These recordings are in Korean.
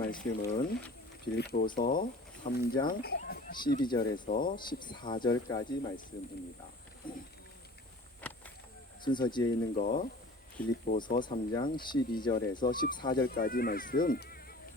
말씀은 빌립보서 3장 12절에서 14절까지 말씀입니다. 순서지에 있는 거 빌립보서 3장 12절에서 14절까지 말씀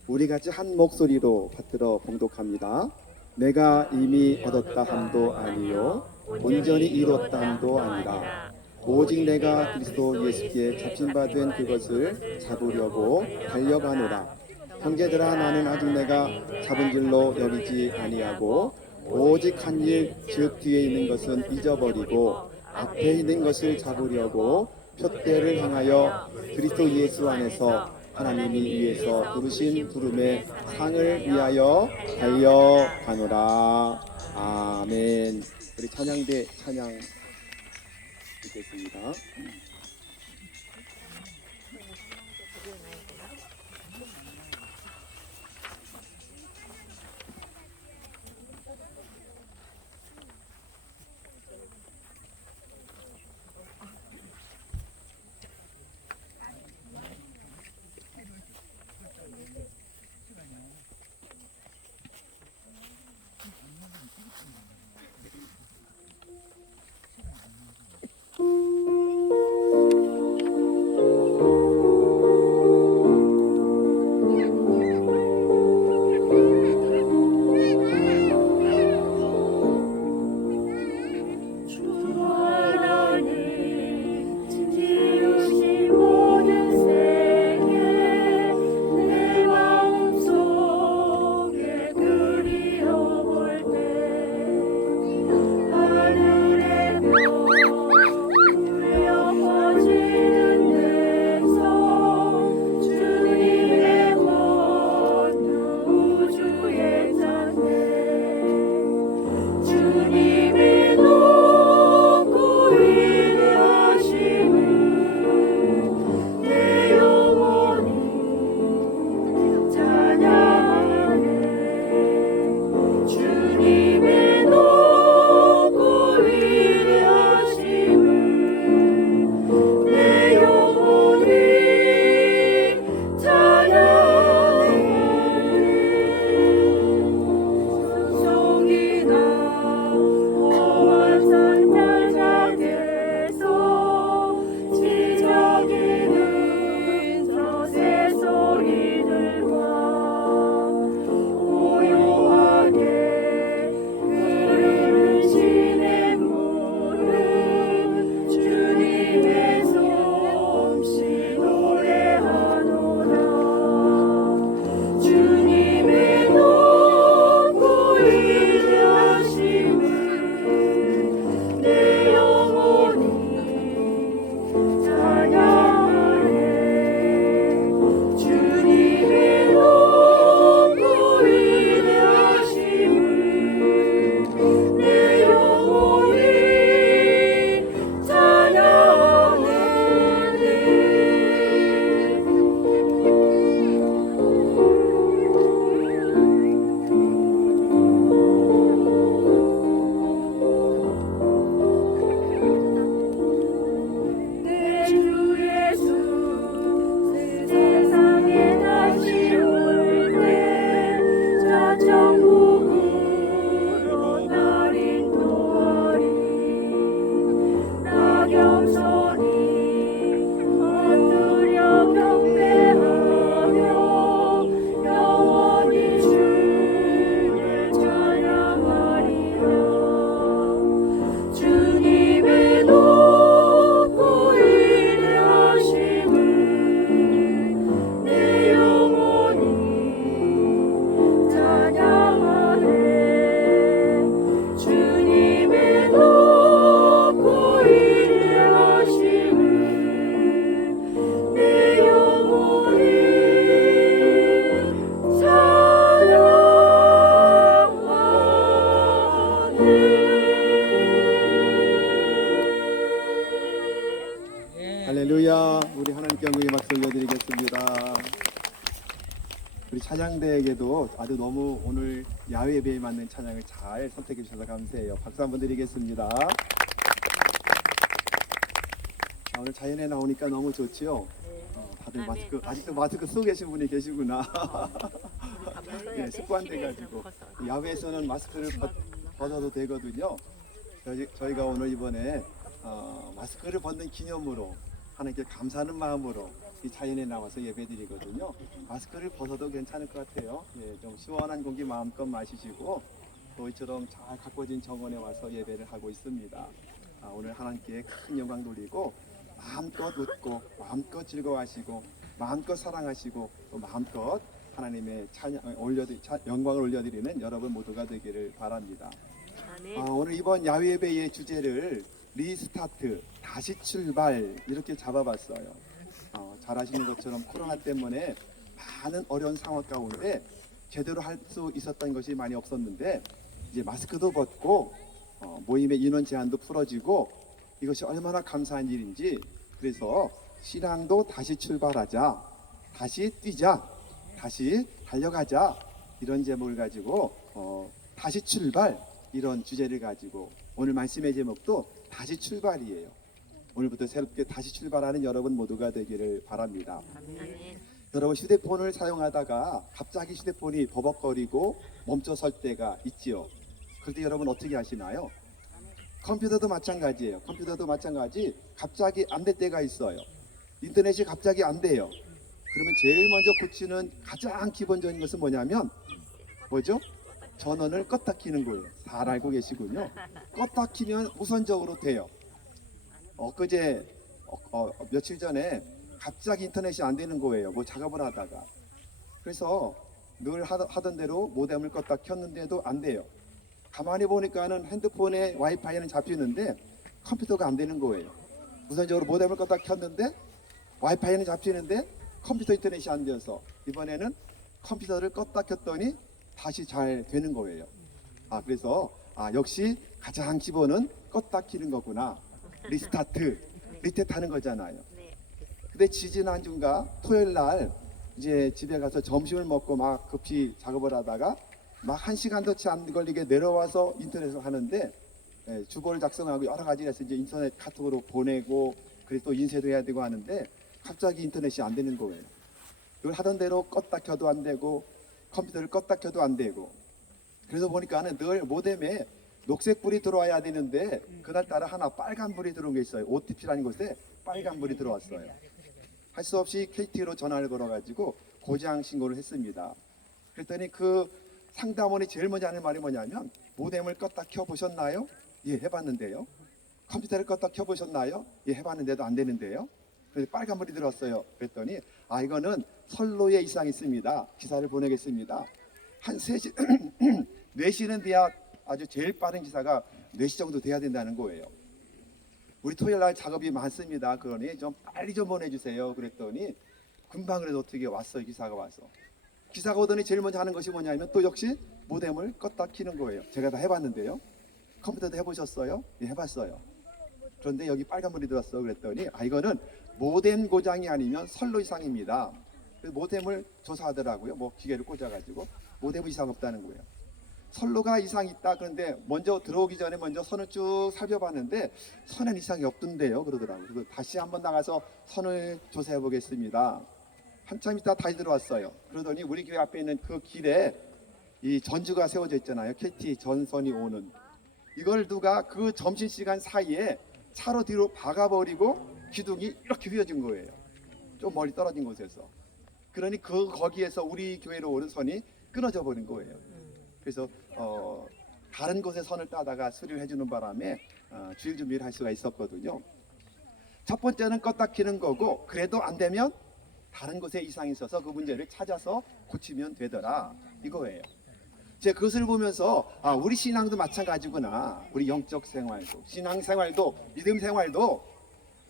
우리 같이 한 목소리로 받들어 봉독합니다. 내가 이미 얻었다 함도 아니요 온전히 이뤘다 함도 아니라 오직 내가 그리스도 예수께 잡힌바된 그것을 잡으려고 달려가노라. 형제들아, 나는 아직 내가 잡은 줄로 여기지 아니하고 오직 한 일, 즉 뒤에 있는 것은 잊어버리고 앞에 있는 것을 잡으려고 표대를 향하여 그리스도 예수 안에서 하나님이 위에서 부르신 부름의 상을 위하여 달려가노라. 아멘. 우리 찬양대 찬양 듣겠습니다. 할렐루야. 우리 하나님께 영광의 박수 올려드리겠습니다. 우리 찬양대에게도 아주 너무 오늘 야외 예배에 맞는 찬양을 잘 선택해 주셔서 감사해요. 박수 한번 드리겠습니다. 오늘 자연에 나오니까 너무 좋지요. 다들 마스크 아직도 마스크 쓰고 계신 분이 계시구나. 예, 습관돼가지고 야외에서는 마스크를 벗어도 되거든요. 저희가 오늘 이번에 마스크를 벗는 기념으로 하나님께 감사하는 마음으로 이 자연에 나와서 예배드리거든요. 마스크를 벗어도 괜찮을 것 같아요. 예, 좀 시원한 공기 마음껏 마시시고 또 이처럼 잘 가꿔진 정원에 와서 예배를 하고 있습니다. 오늘 하나님께 큰 영광 돌리고 마음껏 웃고 마음껏 즐거워하시고 마음껏 사랑하시고 또 마음껏 하나님의 영광을 올려드리는 여러분 모두가 되기를 바랍니다. 오늘 이번 야외 예배의 주제를 리스타트, 다시 출발 이렇게 잡아봤어요. 잘 아시는 것처럼 코로나 때문에 많은 어려운 상황 가운데 제대로 할 수 있었던 것이 많이 없었는데 이제 마스크도 벗고 모임의 인원 제한도 풀어지고 이것이 얼마나 감사한 일인지, 그래서 신앙도 다시 출발하자, 다시 뛰자, 다시 달려가자 이런 제목을 가지고 다시 출발 이런 주제를 가지고 오늘 말씀의 제목도 다시 출발이에요. 오늘부터 새롭게 다시 출발하는 여러분 모두가 되기를 바랍니다. 여러분 휴대폰을 사용하다가 갑자기 휴대폰이 버벅거리고 멈춰설 때가 있지요. 그럴 때 여러분 어떻게 하시나요? 컴퓨터도 마찬가지예요. 컴퓨터도 마찬가지 갑자기 안 될 때가 있어요. 인터넷이 갑자기 안 돼요. 그러면 제일 먼저 고치는 가장 기본적인 것은 뭐냐면 뭐죠? 전원을 껐다 키는 거예요. 잘 알고 계시군요. 껐다 키면 우선적으로 돼요. 엊그제 며칠 전에 갑자기 인터넷이 안 되는 거예요. 뭐 작업을 하다가. 그래서 늘 하던 대로 모뎀을 껐다 켰는데도 안 돼요. 가만히 보니까는 핸드폰에 와이파이는 잡히는데 컴퓨터가 안 되는 거예요. 우선적으로 모뎀을 껐다 켰는데 와이파이는 잡히는데 컴퓨터 인터넷이 안 돼서 이번에는 컴퓨터를 껐다 켰더니 다시 잘 되는 거예요. 그래서 역시 가장 기본은 껐다 키는 거구나. 리스타트, 리셋하는 거잖아요. 근데 지지난주인가 토요일 날 이제 집에 가서 점심을 먹고 막 급히 작업을 하다가 막 1시간도 채 안 걸리게 내려와서 인터넷을 하는데 주보를 작성하고 여러 가지 해서 이제 인터넷 카톡으로 보내고 그래서 또 인쇄도 해야 되고 하는데 갑자기 인터넷이 안 되는 거예요. 이걸 하던 대로 껐다 켜도 안 되고 컴퓨터를 껐다 켜도 안 되고, 그래서 보니까는 늘 모뎀에 녹색불이 들어와야 되는데 그날따라 하나 빨간불이 들어온 게 있어요. OTP라는 곳에 빨간불이 들어왔어요. 할 수 없이 KT로 전화를 걸어가지고 고장 신고를 했습니다. 그랬더니 그 상담원이 제일 먼저 하는 말이 뭐냐면 모뎀을 껐다 켜보셨나요? 예, 해봤는데요. 컴퓨터를 껐다 켜보셨나요? 예, 해봤는데도 안 되는데요. 그래서 빨간불이 들어왔어요. 그랬더니 이거는 선로에 이상이 있습니다. 기사를 보내겠습니다. 한 3시, 4시는 돼야 아주 제일 빠른 기사가 4시 정도 돼야 된다는 거예요. 우리 토요일 날 작업이 많습니다. 그러니 좀 빨리 좀 보내주세요. 그랬더니 금방 그래도 어떻게 왔어요. 기사가 와서. 기사가 오더니 제일 먼저 하는 것이 뭐냐면 또 역시 모뎀을 껐다 키는 거예요. 제가 다 해봤는데요. 컴퓨터도 해보셨어요? 예, 해봤어요. 그런데 여기 빨간불이 들었어. 그랬더니 이거는 모뎀 고장이 아니면 선로 이상입니다. 그래서 모뎀을 조사하더라고요. 뭐 기계를 꽂아가지고 모뎀 이상 없다는 거예요. 선로가 이상이 있다. 그런데 먼저 들어오기 전에 먼저 선을 쭉 살펴봤는데 선엔 이상이 없던데요. 그러더라고요. 그래서 다시 한번 나가서 선을 조사해 보겠습니다. 한참 있다 다시 들어왔어요. 그러더니 우리 교회 앞에 있는 그 길에 이 전주가 세워져 있잖아요. KT 전선이 오는. 이걸 누가 그 점심시간 사이에 차로 뒤로 박아버리고 기둥이 이렇게 휘어진 거예요. 좀 멀리 떨어진 곳에서. 그러니 거기에서 우리 교회로 오는 선이 끊어져 버린 거예요. 그래서 다른 곳에 선을 따다가 수리를 해주는 바람에 주일 준비를 할 수가 있었거든요. 첫 번째는 껐다 키는 거고, 그래도 안 되면 다른 곳에 이상이 있어서 그 문제를 찾아서 고치면 되더라 이거예요. 제가 그것을 보면서 우리 신앙도 마찬가지구나. 우리 영적 생활도, 신앙생활도, 믿음 생활도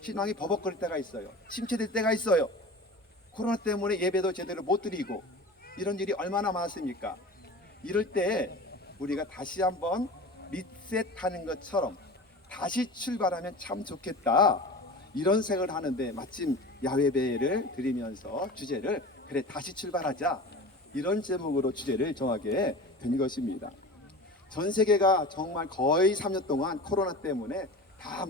신앙이 버벅거릴 때가 있어요. 침체될 때가 있어요. 코로나 때문에 예배도 제대로 못 드리고 이런 일이 얼마나 많았습니까? 이럴 때 우리가 다시 한번 리셋하는 것처럼 다시 출발하면 참 좋겠다, 이런 생각을 하는데 마침 야외배를 드리면서 주제를 그래 다시 출발하자, 이런 제목으로 주제를 정하게 된 것입니다. 전 세계가 정말 거의 3년 동안 코로나 때문에 다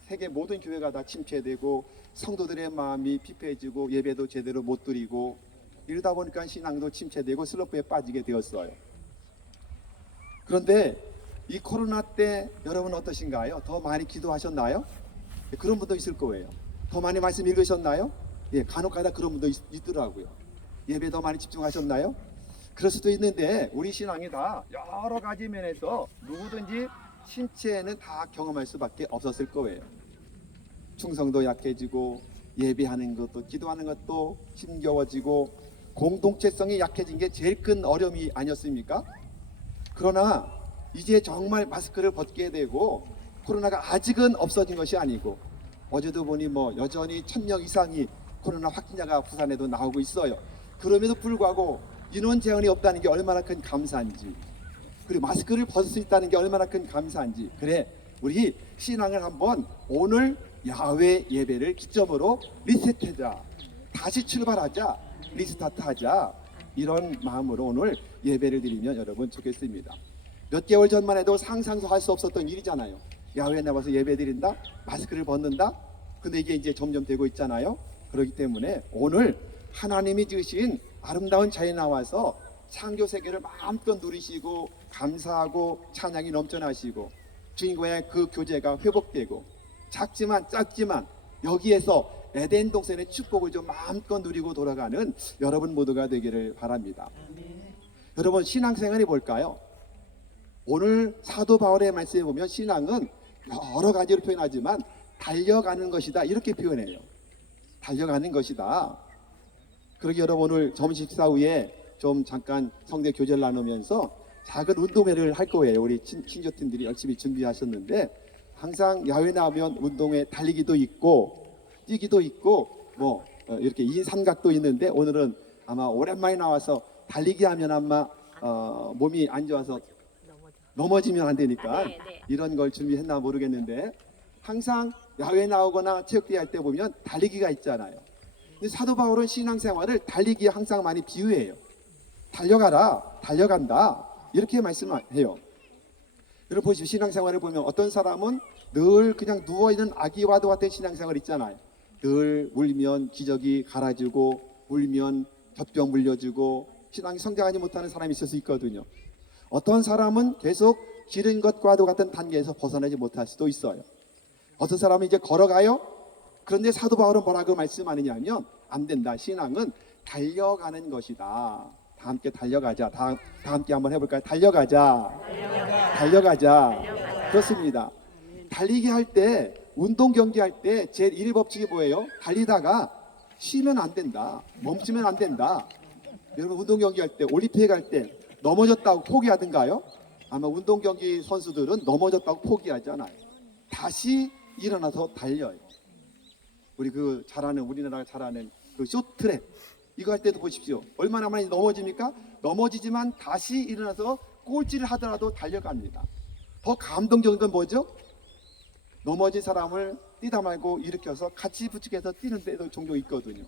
세계 모든 교회가 다 침체되고 성도들의 마음이 피폐해지고 예배도 제대로 못 드리고 이러다 보니까 신앙도 침체되고 슬럼프에 빠지게 되었어요. 그런데 이 코로나 때 여러분 어떠신가요? 더 많이 기도하셨나요? 그런 분도 있을 거예요. 더 많이 말씀 읽으셨나요? 예, 간혹가다 그런 분도 있더라고요. 예배 더 많이 집중하셨나요? 그럴 수도 있는데 우리 신앙이 다 여러 가지 면에서 누구든지 침체는 다 경험할 수밖에 없었을 거예요. 충성도 약해지고 예배하는 것도 기도하는 것도 힘겨워지고 공동체성이 약해진 게 제일 큰 어려움이 아니었습니까? 그러나 이제 정말 마스크를 벗게 되고 코로나가 아직은 없어진 것이 아니고 어제도 보니 여전히 1000명 이상이 코로나 확진자가 부산에도 나오고 있어요. 그럼에도 불구하고 인원 제한이 없다는 게 얼마나 큰 감사인지, 그리고 마스크를 벗을 수 있다는 게 얼마나 큰 감사인지, 그래 우리 신앙을 한번 오늘 야외 예배를 기점으로 리셋하자, 다시 출발하자, 리스타트하자, 이런 마음으로 오늘 예배를 드리면 여러분 좋겠습니다. 몇 개월 전만 해도 상상도 할 수 없었던 일이잖아요. 야외에 나와서 예배 드린다, 마스크를 벗는다. 근데 이게 이제 점점 되고 있잖아요. 그렇기 때문에 오늘 하나님이 주신 아름다운 자연에 나와서 창조 세계를 마음껏 누리시고 감사하고 찬양이 넘쳐나시고 주님과의 그 교제가 회복되고 작지만 여기에서 에덴 동산의 축복을 좀 마음껏 누리고 돌아가는 여러분 모두가 되기를 바랍니다. 여러분 신앙생활이 뭘까요? 오늘 사도 바울의 말씀에 보면 신앙은 여러 가지로 표현하지만 달려가는 것이다, 이렇게 표현해요. 달려가는 것이다. 그러기 여러분 오늘 점심 식사 후에 좀 잠깐 성대 교제를 나누면서 작은 운동회를 할 거예요. 우리 친교팀들이 열심히 준비하셨는데 항상 야외 나오면 운동회 달리기도 있고 뛰기도 있고 이렇게 2인 삼각도 있는데 오늘은 아마 오랜만에 나와서 달리기 하면 아마 몸이 안 좋아서 넘어지면 안 되니까 이런 걸 준비했나 모르겠는데 항상 야외 나오거나 체육대회 할 때 보면 달리기가 있잖아요. 근데 사도 바울은 신앙생활을 달리기에 항상 많이 비유해요. 달려가라, 달려간다, 이렇게 말씀해요. 여러분 보시면 신앙생활을 보면 어떤 사람은 늘 그냥 누워있는 아기와도 같은 신앙생활 있잖아요. 늘 울면 기저귀 갈아주고 울면 젖병 물려주고 신앙이 성장하지 못하는 사람이 있을 수 있거든요. 어떤 사람은 계속 기른 것과도 같은 단계에서 벗어나지 못할 수도 있어요. 어떤 사람은 이제 걸어가요. 그런데 사도 바울은 뭐라고 말씀하느냐면 안 된다. 신앙은 달려가는 것이다. 다 함께 달려가자. 다 함께 한번 해볼까요? 달려가자. 그렇습니다. 달리기 할 때, 운동 경기 할 때 제일 1법칙이 뭐예요? 달리다가 쉬면 안 된다. 멈추면 안 된다. 여러분 운동 경기 할 때, 올림픽 할 때 넘어졌다고 포기하든가요? 아마 운동 경기 선수들은 넘어졌다고 포기하잖아요. 다시 일어나서 달려요. 우리나라가 잘하는 그 쇼트트랙 이거 할 때도 보십시오. 얼마나 많이 넘어집니까? 넘어지지만 다시 일어나서 꼴찌를 하더라도 달려갑니다. 더 감동적인 건 뭐죠? 넘어진 사람을 뛰다 말고 일으켜서 같이 부축해서 뛰는 데도 종종 있거든요.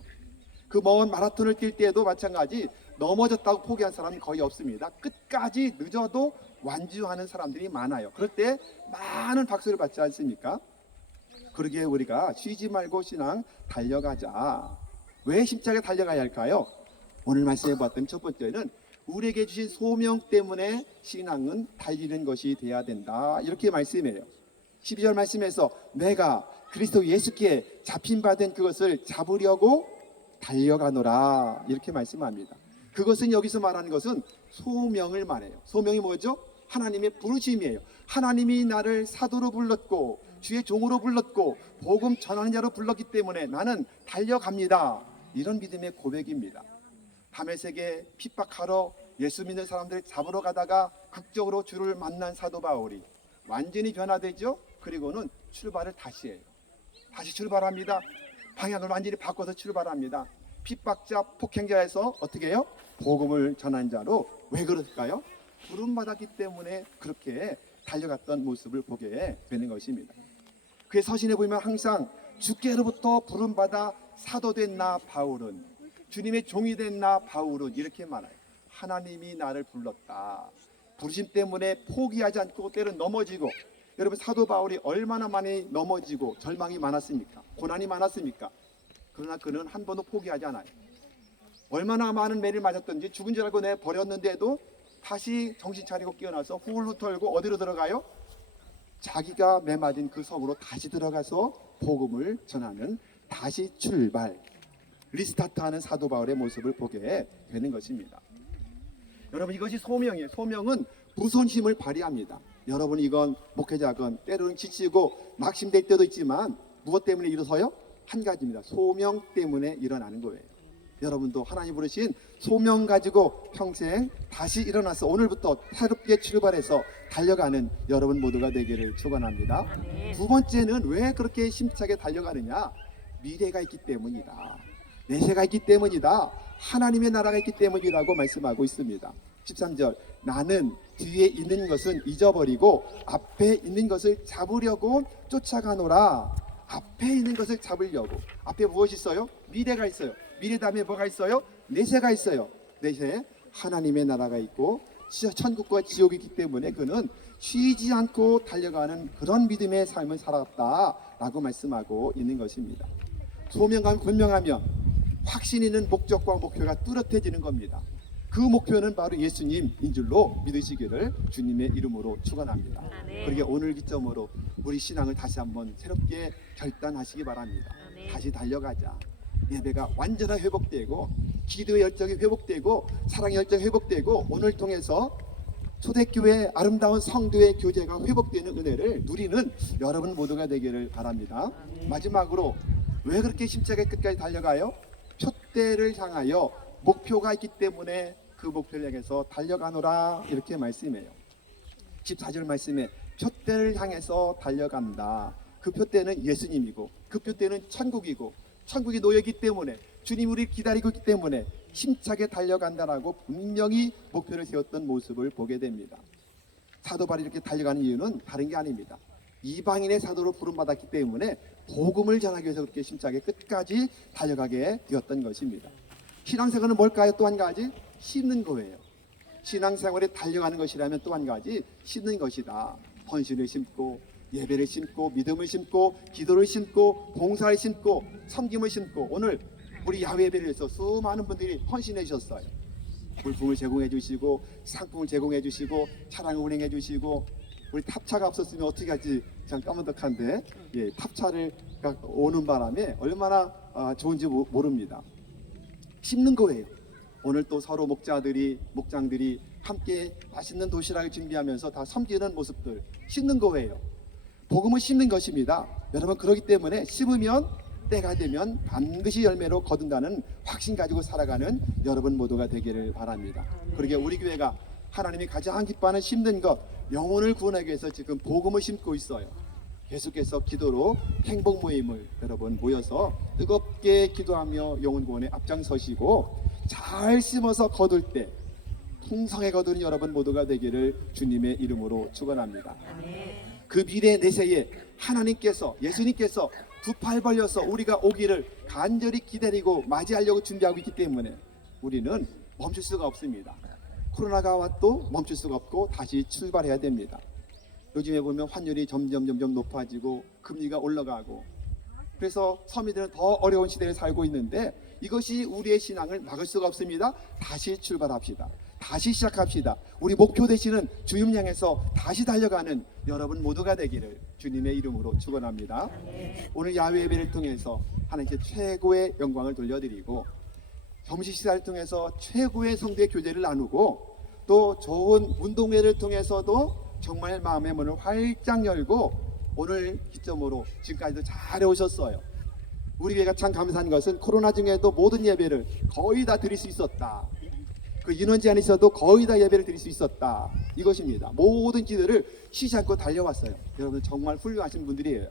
그 먼 마라톤을 뛸 때에도 마찬가지 넘어졌다고 포기한 사람이 거의 없습니다. 끝까지 늦어도 완주하는 사람들이 많아요. 그럴 때 많은 박수를 받지 않습니까? 그러기에 우리가 쉬지 말고 신앙 달려가자. 왜 힘차게 달려가야 할까요? 오늘 말씀해 봤던 첫 번째는 우리에게 주신 소명 때문에 신앙은 달리는 것이 돼야 된다, 이렇게 말씀해요. 12절 말씀에서 내가 그리스도 예수께 잡힌 바 된 그것을 잡으려고 달려가노라, 이렇게 말씀합니다. 그것은 여기서 말하는 것은 소명을 말해요. 소명이 뭐죠? 하나님의 부르심이에요. 하나님이 나를 사도로 불렀고 주의 종으로 불렀고 복음 전하는 자로 불렀기 때문에 나는 달려갑니다. 이런 믿음의 고백입니다. 다메섹에 핍박하러 예수 믿는 사람들을 잡으러 가다가 극적으로 주를 만난 사도 바울이 완전히 변화되죠. 그리고는 출발을 다시 해요. 다시 출발합니다. 방향을 완전히 바꿔서 출발합니다. 핍박자, 폭행자에서 어떻게 해요? 복음을 전한 자로. 왜 그럴까요? 부름받았기 때문에 그렇게 달려갔던 모습을 보게 되는 것입니다. 그의 서신에 보면 항상 주께로부터 부름받아 사도된 나 바울은, 주님의 종이 된 나 바울은, 이렇게 말해요. 하나님이 나를 불렀다. 부르심 때문에 포기하지 않고 때론 넘어지고 여러분 사도 바울이 얼마나 많이 넘어지고 절망이 많았습니까? 고난이 많았습니까? 그러나 그는 한 번도 포기하지 않아요. 얼마나 많은 매를 맞았던지 죽은 줄 알고 내 버렸는데도 다시 정신 차리고 깨어나서 훌훌 털고 어디로 들어가요? 자기가 매 맞은 그 성으로 다시 들어가서 복음을 전하는 다시 출발, 리스타트하는 사도 바울의 모습을 보게 되는 것입니다. 여러분 이것이 소명이에요. 소명은 무선심을 발휘합니다. 여러분 이건 목회자건 때로는 지치고 낙심될 때도 있지만 무엇 때문에 일어서요? 한 가지입니다. 소명 때문에 일어나는 거예요. 여러분도 하나님 부르신 소명 가지고 평생 다시 일어나서 오늘부터 새롭게 출발해서 달려가는 여러분 모두가 되기를 축원합니다. 두 번째는 왜 그렇게 힘차게 달려가느냐? 미래가 있기 때문이다. 내세가 있기 때문이다. 하나님의 나라가 있기 때문이라고 말씀하고 있습니다. 13절 나는 뒤에 있는 것은 잊어버리고 앞에 있는 것을 잡으려고 쫓아가노라. 앞에 있는 것을 잡으려고. 앞에 무엇이 있어요? 미래가 있어요. 미래 다음에 뭐가 있어요? 내세가 있어요. 내세 하나님의 나라가 있고 천국과 지옥이 있기 때문에 그는 쉬지 않고 달려가는 그런 믿음의 삶을 살았다라고 말씀하고 있는 것입니다. 소명감 분명하면 확신 있는 목적과 목표가 뚜렷해지는 겁니다. 그 목표는 바로 예수님인 줄로 믿으시기를 주님의 이름으로 축원합니다. 그러게 오늘 기점으로 우리 신앙을 다시 한번 새롭게 결단하시기 바랍니다. 다시 달려가자. 예배가 완전히 회복되고 기도의 열정이 회복되고 사랑의 열정이 회복되고 오늘 통해서 초대교회 아름다운 성도의 교제가 회복되는 은혜를 누리는 여러분 모두가 되기를 바랍니다. 마지막으로 왜 그렇게 힘차게 끝까지 달려가요? 표대를 향하여 목표가 있기 때문에 그 목표를 향해서 달려가노라 이렇게 말씀해요. 14절 말씀에 표대를 향해서 달려간다. 그 표대는 예수님이고 그 표대는 천국이고 천국이 놓여있기 때문에 주님 우리를 기다리고 있기 때문에 힘차게 달려간다라고 분명히 목표를 세웠던 모습을 보게 됩니다. 사도 바울이 이렇게 달려가는 이유는 다른 게 아닙니다. 이방인의 사도로 부름받았기 때문에 복음을 전하기 위해서 그렇게 힘차게 끝까지 달려가게 되었던 것입니다. 신앙생활은 뭘까요? 또 한 가지 씻는 거예요. 신앙생활에 달려가는 것이라면 또 한 가지 씻는 것이다. 헌신을 심고 예배를 심고 믿음을 심고 기도를 심고 봉사를 심고 섬김을 심고 오늘 우리 야외 예배를 위해서 수많은 분들이 헌신해 주셨어요. 물품을 제공해 주시고 상품을 제공해 주시고 차량을 운행해 주시고 우리 탑차가 없었으면 어떻게 할지 참 까무득한데 탑차를 오는 바람에 얼마나 좋은지 모릅니다. 심는 거예요. 오늘 또 서로 목장들이 함께 맛있는 도시락을 준비하면서 다 섬기는 모습들 심는 거예요. 복음을 심는 것입니다. 여러분 그렇기 때문에 심으면 때가 되면 반드시 열매로 거둔다는 확신 가지고 살아가는 여러분 모두가 되기를 바랍니다. 그러게 우리 교회가 하나님이 가장 기뻐하는 심는 것 영혼을 구원하기 위해서 지금 복음을 심고 있어요. 계속해서 기도로 행복 모임을 여러분 모여서 뜨겁게 기도하며 영혼 구원에 앞장서시고 잘 심어서 거둘 때 풍성하게 거두는 여러분 모두가 되기를 주님의 이름으로 축원합니다. 그 미래 내세에 하나님께서 예수님께서 두 팔 벌려서 우리가 오기를 간절히 기다리고 맞이하려고 준비하고 있기 때문에 우리는 멈출 수가 없습니다. 코로나가 와도 멈출 수가 없고 다시 출발해야 됩니다. 요즘에 보면 환율이 점점 높아지고 금리가 올라가고 그래서 서민들은 더 어려운 시대에 살고 있는데 이것이 우리의 신앙을 막을 수가 없습니다. 다시 출발합시다. 다시 시작합시다. 우리 목표 되시는 주님 향해서 다시 달려가는 여러분 모두가 되기를 주님의 이름으로 축원합니다. 오늘 야외 예배를 통해서 하나님께 최고의 영광을 돌려드리고 겸식 시사를 통해서 최고의 성도의 교제를 나누고 또 좋은 운동회를 통해서도 정말 마음의 문을 활짝 열고 오늘 기점으로 지금까지도 잘 오셨어요. 우리 교회가 참 감사한 것은 코로나 중에도 모든 예배를 거의 다 드릴 수 있었다. 그 인원 제한이 있어도 거의 다 예배를 드릴 수 있었다. 이것입니다. 모든 기도를 쉬지 않고 달려왔어요. 여러분 정말 훌륭하신 분들이에요.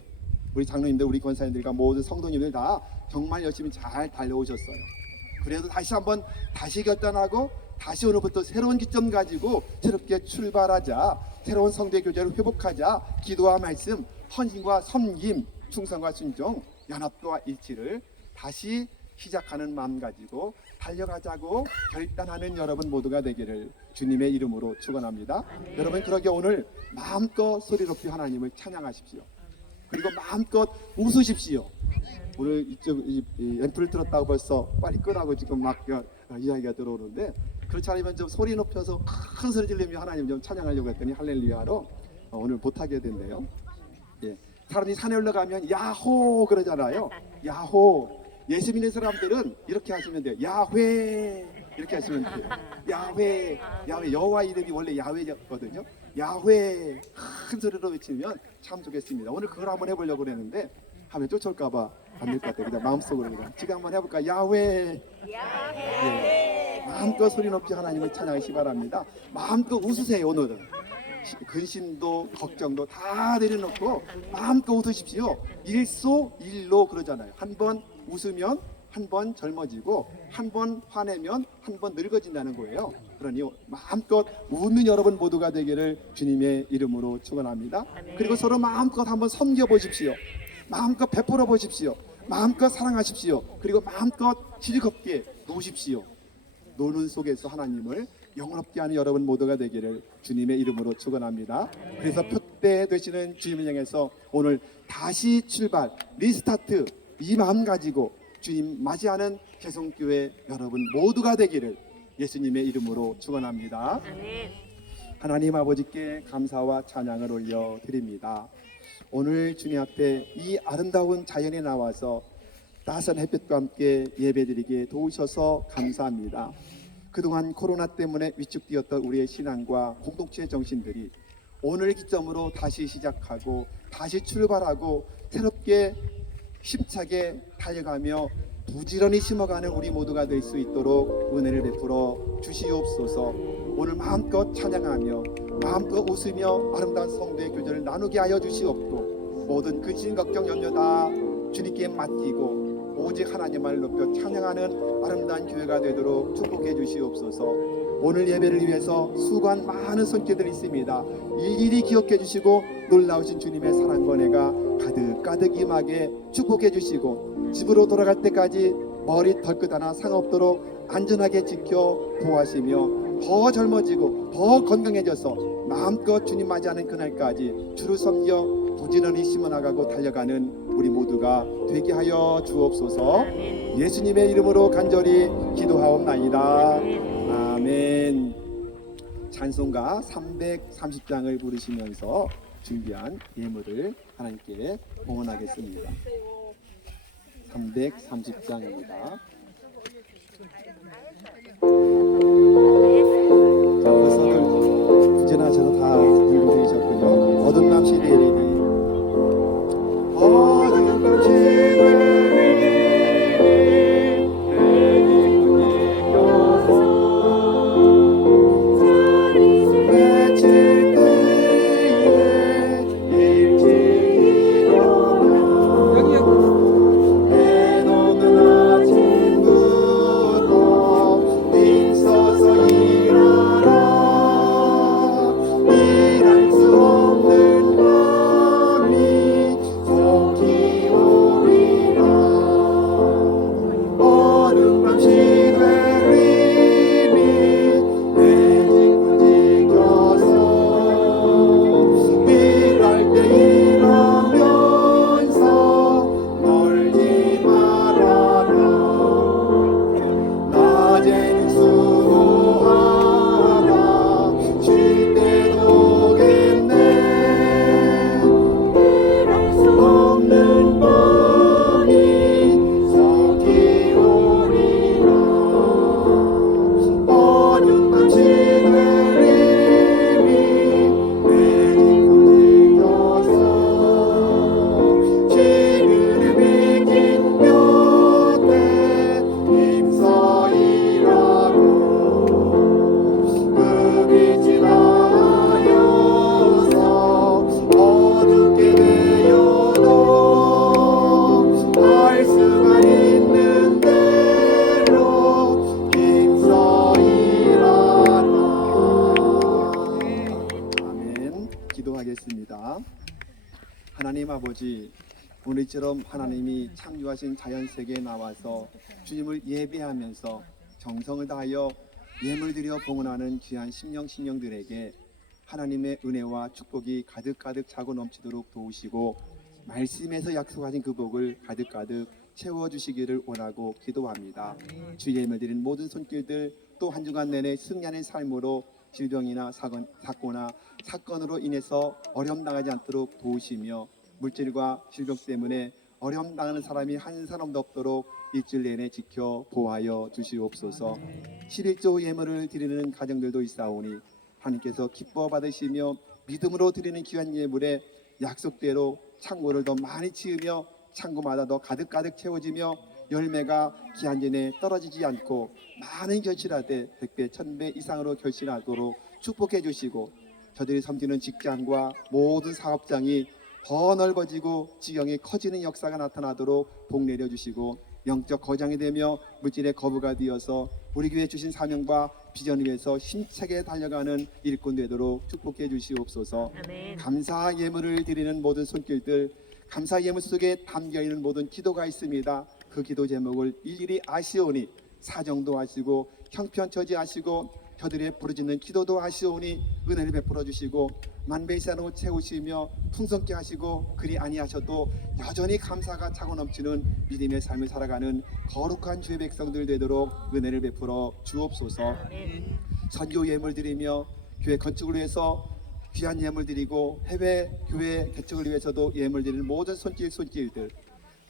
우리 장로님들, 우리 권사님들과 모든 성도님들 다 정말 열심히 잘 달려오셨어요. 그래도 다시 한번 다시 결단하고 다시 오늘부터 새로운 기점 가지고 새롭게 출발하자. 새로운 성도의 교제를 회복하자. 기도와 말씀, 헌신과 섬김, 충성과 순종, 연합과 일치를 다시 시작하는 마음 가지고 달려가자고 결단하는 여러분 모두가 되기를 주님의 이름으로 축원합니다. 여러분 그러게 오늘 마음껏 소리 높이 하나님을 찬양하십시오. 그리고 마음껏 웃으십시오. 오늘 이쪽 이 앰프를 들었다고 벌써 빨리 끄라고 지금 막 이야기가 들어오는데, 그렇지 않으면 좀 소리 높여서 큰 소리 지르며 하나님 좀 찬양하려고 했더니 할렐루야로 오늘 못하게 된대요. 예. 사람이 산에 올라가면 야호 그러잖아요. 야호. 예수 믿는 사람들은 이렇게 하시면 돼요. 야훼 이렇게 하시면 돼요. 야훼. 야훼. 여호와 이름이 원래 야훼거든요. 야훼 큰 소리로 외치면 참 좋겠습니다. 오늘 그걸 한번 해보려고 그랬는데 하면 쫓아올까봐 안 될 것 같아요. 그냥 마음속으로 그냥 지금 한번 해볼까? 야훼. 예. 마음껏 소리 높이 하나님을 찬양하시기 바랍니다. 마음껏 웃으세요. 오늘은 근심도 걱정도 다 내려놓고 마음껏 웃으십시오. 일소일로 그러잖아요. 한 번 웃으면 한 번 젊어지고 한 번 화내면 한 번 늙어진다는 거예요. 그러니 마음껏 웃는 여러분 모두가 되기를 주님의 이름으로 축원합니다. 그리고 서로 마음껏 한번 섬겨 보십시오. 마음껏 베풀어 보십시오. 마음껏 사랑하십시오. 그리고 마음껏 즐겁게 노십시오. 노는 속에서 하나님을 영원롭게 하는 여러분 모두가 되기를 주님의 이름으로 축원합니다. 그래서 표대 되시는 주님을 향해서 오늘 다시 출발, 리스타트 이 마음 가지고 주님 맞이하는 개성교회 여러분 모두가 되기를 예수님의 이름으로 축원합니다. 하나님 아버지께 감사와 찬양을 올려드립니다. 오늘 주님 앞에 이 아름다운 자연에 나와서 따스한 햇볕과 함께 예배드리게 도우셔서 감사합니다. 그동안 코로나 때문에 위축되었던 우리의 신앙과 공동체 정신들이 오늘 기점으로 다시 시작하고 다시 출발하고 새롭게 힘차게 달려가며 부지런히 심어가는 우리 모두가 될 수 있도록 은혜를 베풀어 주시옵소서. 오늘 마음껏 찬양하며 마음껏 웃으며 아름다운 성도의 교제를 나누게 하여 주시옵고, 모든 근심 걱정 염려 다 주님께 맡기고 오직 하나님을 높여 찬양하는 아름다운 교회가 되도록 축복해 주시옵소서. 오늘 예배를 위해서 수고한 많은 손길들이 있습니다. 일일이 기억해 주시고 놀라우신 주님의 사랑과 은혜가 가득가득 임하게 축복해 주시고, 집으로 돌아갈 때까지 머리 덜끝 하나 상없도록 안전하게 지켜 보호하시며 더 젊어지고 더 건강해져서 마음껏 주님 맞이하는 그날까지 주를 섬겨 부지런히 심어나가고 달려가는 우리 모두가 되게 하여 주옵소서. 예수님의 이름으로 간절히 기도하옵나이다. 아멘. 찬송가 330장을 부르시면서 준비한 예물을 하나님께 봉헌하겠습니다. 330장입니다. 자, 벌써들 부전하셔서 다 들고 계셨군요. 어둠남 시대에 어둠밤 하나님 아버지, 오늘처럼 하나님이 창조하신 자연 세계에 나와서 주님을 예배하면서 정성을 다하여 예물 드려 봉헌하는 귀한 심령들에게 하나님의 은혜와 축복이 가득가득 차고 넘치도록 도우시고 말씀에서 약속하신 그 복을 가득가득 채워주시기를 원하고 기도합니다. 주의 예물 드린 모든 손길들 또 한 주간 내내 승리하는 삶으로 질병이나 사건으로 인해서 어려움 당하지 않도록 도우시며 물질과 질병 때문에 어려움 당하는 사람이 한 사람도 없도록 일주일 내내 지켜 보호하여 주시옵소서. 11조 예물을 드리는 가정들도 있사오니 하나님께서 기뻐 받으시며 믿음으로 드리는 귀한 예물에 약속대로 창고를 더 많이 치우며 창고마다 더 가득가득 채워지며 열매가 기한 전에 떨어지지 않고 많은 결실하되 100배 1000배 이상으로 결실하도록 축복해 주시고 저들이 섬기는 직장과 모든 사업장이 더 넓어지고 지경이 커지는 역사가 나타나도록 복 내려주시고 영적 거장이 되며 물질의 거부가 되어서 우리 교회 주신 사명과 비전을 위해서 힘차게 달려가는 일꾼 되도록 축복해 주시옵소서. 아멘. 감사 예물을 드리는 모든 손길들, 감사 예물 속에 담겨있는 모든 기도가 있습니다. 그 기도 제목을 일일이 아시오니 사정도 아시고 형편처지 아시고 저들의 부르짖는 기도도 아시오니 은혜를 베풀어 주시고 만배이산으로 채우시며 풍성케 하시고 그리 아니하셔도 여전히 감사가 차고 넘치는 믿음의 삶을 살아가는 거룩한 주의 백성들 되도록 은혜를 베풀어 주옵소서. 아멘. 선교 예물 드리며 교회 건축을 위해서 귀한 예물 드리고 해외 교회 개척을 위해서도 예물 드리는 모든 손길들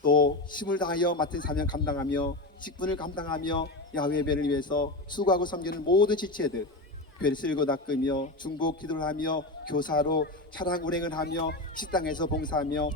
또 힘을 다하여 맡은 사명 감당하며 직분을 감당하며 야훼 예배를 위해서 수고하고 섬기는 모든 지체들 교회를 쓸고 닦으며 중보 기도를 하며 교사로 차량 운행을 하며 식당에서 봉사하며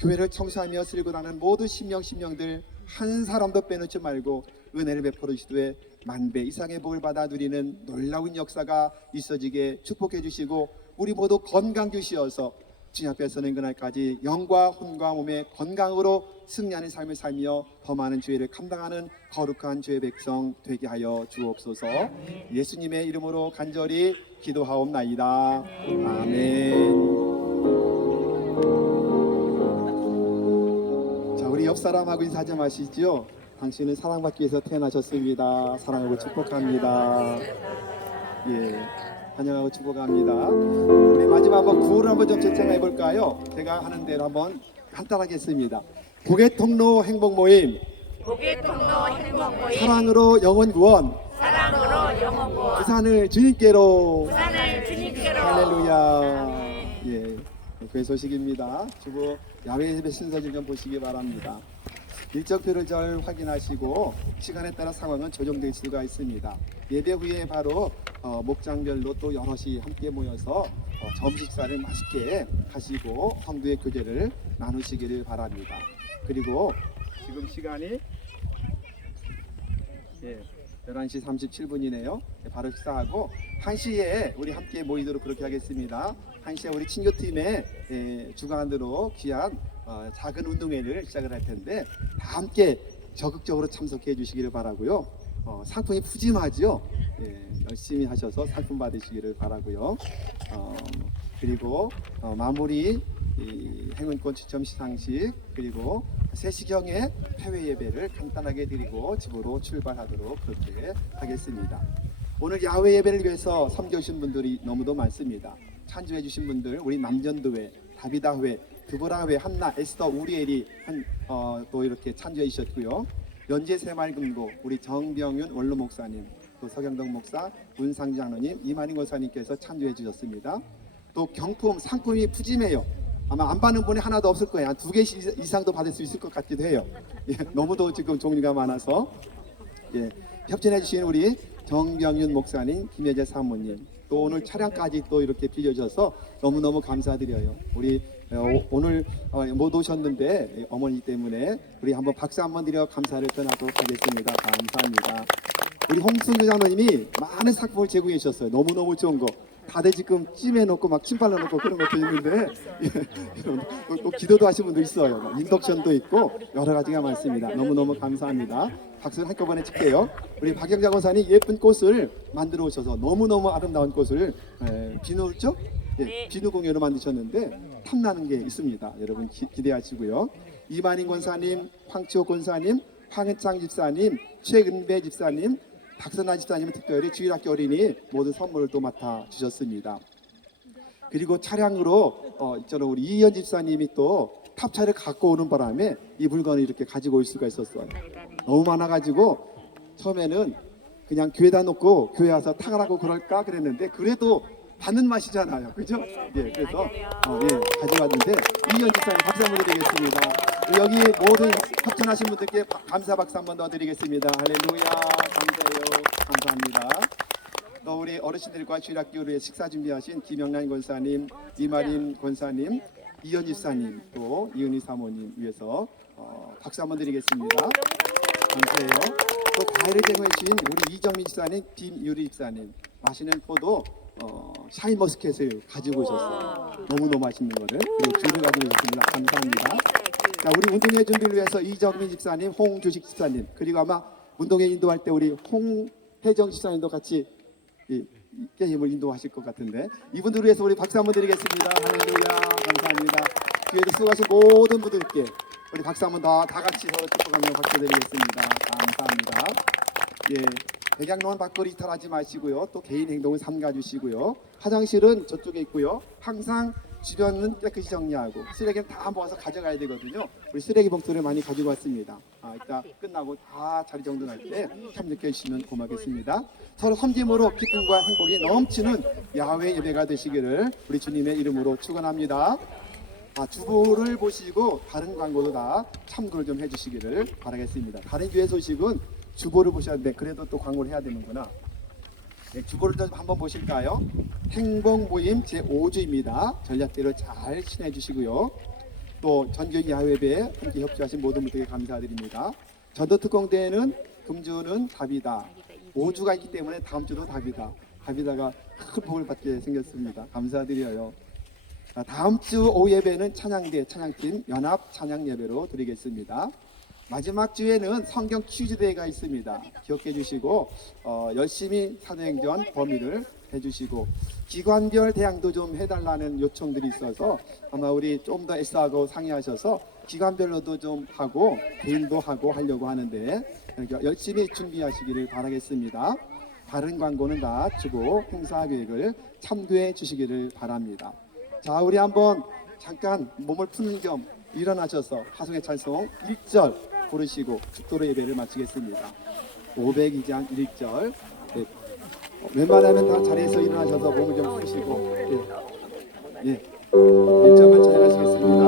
교회를 청소하며 쓸고 나는 모든 심령들 한 사람도 빼놓지 말고 은혜를 베풀어 주시되 만배 이상의 복을 받아 누리는 놀라운 역사가 있어지게 축복해 주시고 우리 모두 건강 주시어서 주님 앞에 서는 그날까지 영과 혼과 몸의 건강으로 승리하는 삶을 살며 더 많은 죄를 감당하는 거룩한 주의 백성 되게 하여 주옵소서. 예수님의 이름으로 간절히 기도하옵나이다. 아멘. 자, 우리 옆 사람하고 인사 좀 하시죠. 당신은 사랑받기 위해서 태어나셨습니다. 사랑하고 축복합니다. 예, 환영하고 축복합니다. 우리 마지막 한번 구호를 한번 좀 제청해 볼까요? 제가 하는 대로 한번 간단하게 했습니다. 고개통로 행복모임 사랑으로 영혼 구원 부산을 주님께로 할렐루야. 예, 교회 소식입니다. 주보 야외 예배 순서를 좀 보시기 바랍니다. 일정표를 잘 확인하시고 시간에 따라 상황은 조정될 수가 있습니다. 예배 후에 바로 목장별로 또 여럿이 함께 모여서 점식사를 맛있게 하시고 성도의 교제를 나누시기를 바랍니다. 그리고 지금 시간이 11시 37분이네요. 바로 식사하고 1시에 우리 함께 모이도록 그렇게 하겠습니다. 1시에 우리 친교팀의 주관으로 귀한 작은 운동회를 시작을 할 텐데 다 함께 적극적으로 참석해 주시기를 바라고요. 상품이 푸짐하죠. 열심히 하셔서 상품 받으시기를 바라고요. 그리고 마무리 행운권 추첨 시상식 그리고 3시경에 폐회 예배를 간단하게 드리고 집으로 출발하도록 그렇게 하겠습니다. 오늘 야외 예배를 위해서 섬겨주신 분들이 너무도 많습니다. 찬주해 주신 분들 우리 남전도회, 다비다회, 드보라회, 한나, 에스더, 우리엘이 또 이렇게 찬주해 주셨고요. 연재 새마을금고 우리 정병윤 원로 목사님, 또 서경덕 목사, 문상지 장로님, 이만희 권사님께서 찬주해 주셨습니다. 또 경품 상품이 푸짐해요. 아마 안 받는 분이 하나도 없을 거예요. 한 2개 이상도 받을 수 있을 것 같기도 해요. 너무도 지금 종류가 많아서 협진해 주신 우리 정병윤 목사님, 김혜재 사모님, 또 오늘 차량까지 또 이렇게 빌려주셔서 너무너무 감사드려요. 우리 오늘 못 오셨는데 어머니 때문에 우리 한번 박수 한번 드려 감사를 전하도록 하겠습니다. 감사합니다. 우리 홍순규 장로님이 많은 상품을 제공해 주셨어요. 너무너무 좋은 거. 다들 지금 찜해 놓고 막 침 발라 놓고 그런 것도 있는데 또 기도도 하신 분도 있어요. 인덕션도 있고 여러 가지가 많습니다. 너무너무 감사합니다. 박수를 한꺼번에 칠게요. 우리 박영자 권사님 예쁜 꽃을 만들어 오셔서 너무너무 아름다운 꽃을 비누죠? 비누 공예로 만드셨는데 탐나는 게 있습니다. 여러분 기대하시고요. 이만희 권사님, 황치호 권사님, 황은창 집사님, 최은배 집사님, 박선아 집사님은 특별히 주일학교 어린이 모든 선물을 또 맡아 주셨습니다. 그리고 차량으로 있잖아요, 우리 이현 집사님이 또 탑차를 갖고 오는 바람에 이 물건을 이렇게 가지고 올 수가 있었어요. 너무 많아가지고 처음에는 그냥 교회다 놓고 교회 와서 타가라고 그럴까 그랬는데, 그래도 받는 맛이잖아요, 그죠? 예, 그래서 가져왔는데 이현 집사님 박수 한번 드리겠습니다. 여기 모든 협찬하신 분들께 감사 박수 한번 더 드리겠습니다. 할렐루야, 감사해요, 감사합니다. 또 우리 어르신들과 주일학교를 식사 준비하신 김영란 권사님, 이마림 권사님, 이현 집사님, 또 이은희 사모님 위해서 박수 한번 드리겠습니다. 감사해요. 또 과일을 제공해 주신 우리 이정민 집사님, 김유리 집사님, 맛있는 포도 샤인머스켓을 가지고 오셨어요. 너무너무 맛있는 거를, 그리고 귤을 가지고 오셨습니다. 감사합니다. 자, 우리 운동회 준비를 위해서 이정민 집사님, 홍주식 집사님, 그리고 아마 운동회 인도할 때 우리 홍혜정 집사님도 같이 이 게임을 인도하실 것 같은데, 이분들을 위해서 우리 박수 한번 드리겠습니다. 할렐루야, 감사합니다. 뒤에서 수고하신 모든 분들께 우리 박수 한번 다 같이 서로 축복하며 박수 드리겠습니다. 감사합니다. 예, 백양로원 밖으로 이탈하지 마시고요. 또 개인 행동을 삼가주시고요. 화장실은 저쪽에 있고요. 항상 주변은 깨끗이 정리하고 쓰레기는 다 모아서 가져가야 되거든요. 우리 쓰레기 봉투를 많이 가지고 왔습니다. 이따 끝나고 다 자리 정돈할 때 참여해 주시면 고맙겠습니다. 서로 섬김으로 기쁨과 행복이 넘치는 야외 예배가 되시기를 우리 주님의 이름으로 축원합니다. 주보를 보시고 다른 광고도 다 참고를 좀 해주시기를 바라겠습니다. 다른 교회 소식은 주보를 보셔야 되는데 그래도 또 광고를 해야 되는구나. 네, 주보를 좀 한번 보실까요? 행복 모임 제5주입니다. 전략대로 잘 친해 주시고요. 또 전교육 야외배에 함께 협조하신 모든 분들께 감사드립니다. 전도특공대회는 금주는 답이다. 5주가 있기 때문에 다음 주도 답이다. 답이다가 큰 복을 받게 생겼습니다. 감사드려요. 다음 주 오후 예배는 찬양대 찬양팀 연합 찬양 예배로 드리겠습니다. 마지막 주에는 성경 퀴즈 대회가 있습니다. 기억해 주시고 열심히 사도행전 범위를 해주시고 기관별 대항도 좀 해달라는 요청들이 있어서 아마 우리 좀 더 애써하고 상의하셔서 기관별로도 좀 하고 개인도 하고 하려고 하는데, 그러니까 열심히 준비하시기를 바라겠습니다. 다른 광고는 다 주고 행사 계획을 참고해 주시기를 바랍니다. 자, 우리 한번 잠깐 몸을 푸는 겸 일어나셔서 하송의 찬송 1절 부르시고 축도로 예배를 마치겠습니다. 502장 1절. 네. 웬만하면 다 자리에서 일어나셔서 몸을 좀 푸시고 1절만 찬양하시겠습니다.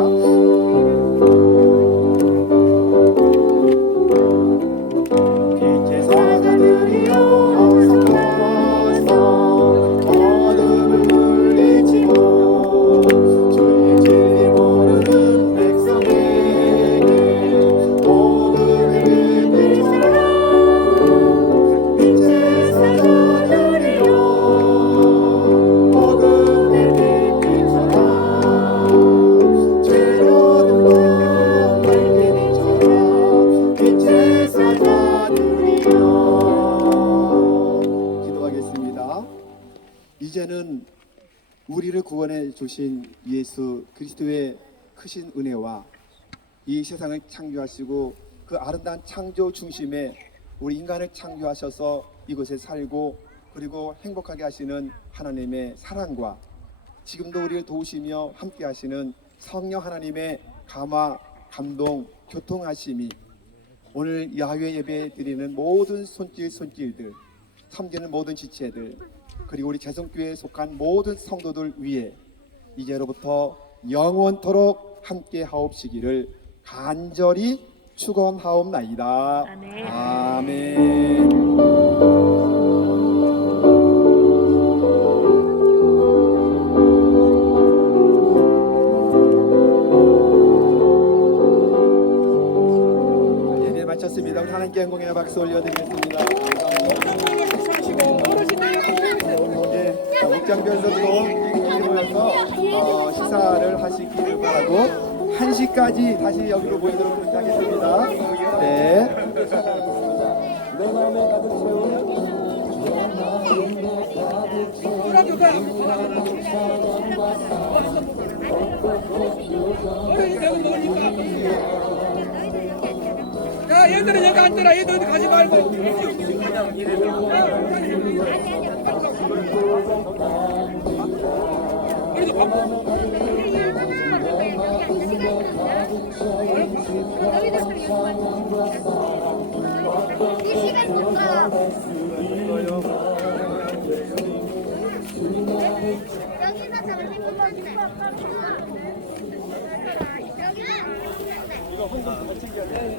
이제는 우리를 구원해 주신 예수 그리스도의 크신 은혜와 이 세상을 창조하시고 그 아름다운 창조 중심에 우리 인간을 창조하셔서 이곳에 살고 그리고 행복하게 하시는 하나님의 사랑과 지금도 우리를 도우시며 함께 하시는 성령 하나님의 감화, 감동, 교통하심이 오늘 야외 예배 드리는 모든 손길들, 섬기는 모든 지체들, 그리고 우리 재성교회에 속한 모든 성도들 위해 이제로부터 영원토록 함께 하옵시기를 간절히 축원하옵나이다. 아멘. 예배 마쳤습니다. 우리 하나님께 영광의 박수 올려드리겠습니다. 목장별로도 모여서 식사를 하시기를 바라고 1시까지 다시 여기로 모이도록 부탁하겠습니다. 네. 내 마음에 가득 채우는 야, 얘들은 여기 앉더라. 얘들 어디 가지 말고. 그래도 이 시간 못 가. 여기서 저기 붙었네.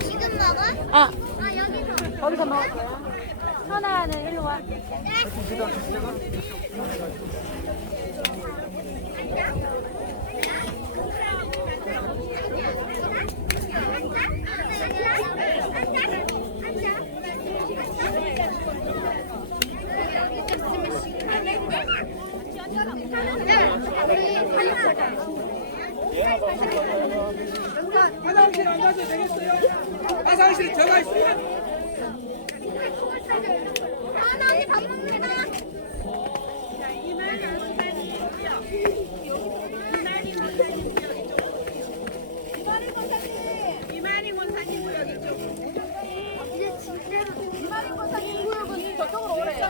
지금 먹어? 아, 여기서. 거기서 먹을게요. 선아는 일로 와. 화장실 안 가도 되겠어요? 화장실에 저가 있어요. 나 언니 밥 먹는다. 이만희 원사님 구역 이쪽. 이제 진짜로 이만희 권사님 구역은 저쪽으로 오래요.